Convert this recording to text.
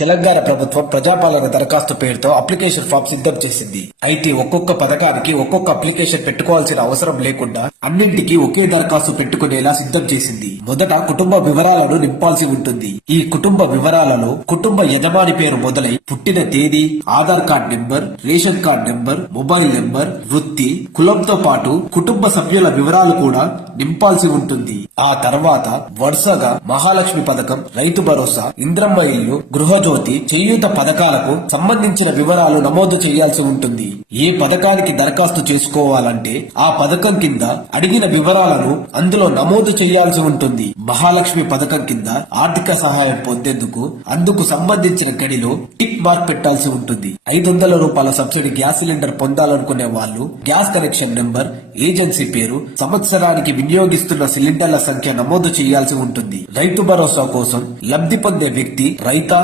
తెలంగాణ ప్రభుత్వం ప్రజాపాలన దరఖాస్తు పేరుతో అప్లికేషన్ ఫామ్ సిద్ధం చేసింది. అయితే ఒక్కొక్క పథకానికి ఒక్కొక్క అప్లికేషన్ పెట్టుకోవాల్సిన అవసరం లేకుండా అన్నింటికి ఒకే దరఖాస్తు పెట్టుకునేలా సిద్ధం చేసింది. మొదట కుటుంబ వివరాలను నింపాల్సి ఉంటుంది. ఈ కుటుంబ వివరాలలో కుటుంబ యజమాని పేరు మొదలై పుట్టిన తేదీ, Aadhaar card number, ration card number, mobile number, వృత్తి, కులంతో పాటు కుటుంబ సభ్యుల వివరాలు కూడా నింపాల్సి ఉంటుంది. ఆ తర్వాత వరుసగా మహాలక్ష్మి పథకం, రైతు భరోసా, ఇంద్రమ్మ ఇల్లు, గృహజ్యోతి, చేయూత పథకాలకు సంబంధించిన వివరాలు నమోదు చేయాల్సి ఉంటుంది. ఏ పథకానికి దరఖాస్తు చేసుకోవాలంటే ఆ పథకం కింద అడిగిన వివరాలను అందులో నమోదు చేయాల్సి ఉంటుంది. మహాలక్ష్మి పథకం కింద ఆర్థిక సహాయం పొందేందుకు అందుకు సంబంధించిన గడిలో టిక్ మార్క్ పెట్టాల్సి ఉంటుంది. 500 రూపాయల సబ్సిడీ గ్యాస్ సిలిండర్ పొందాలనుకునే వాళ్ళు గ్యాస్ కనెక్షన్ నెంబర్, ఏజెన్సీ పేరు, సంవత్సరానికి వినియోగిస్తున్న సిలిండర్ల సంఖ్య నమోదు చేయాల్సి ఉంటుంది. రైతు భరోసా కోసం లబ్ధి పొందే వ్యక్తి రైతా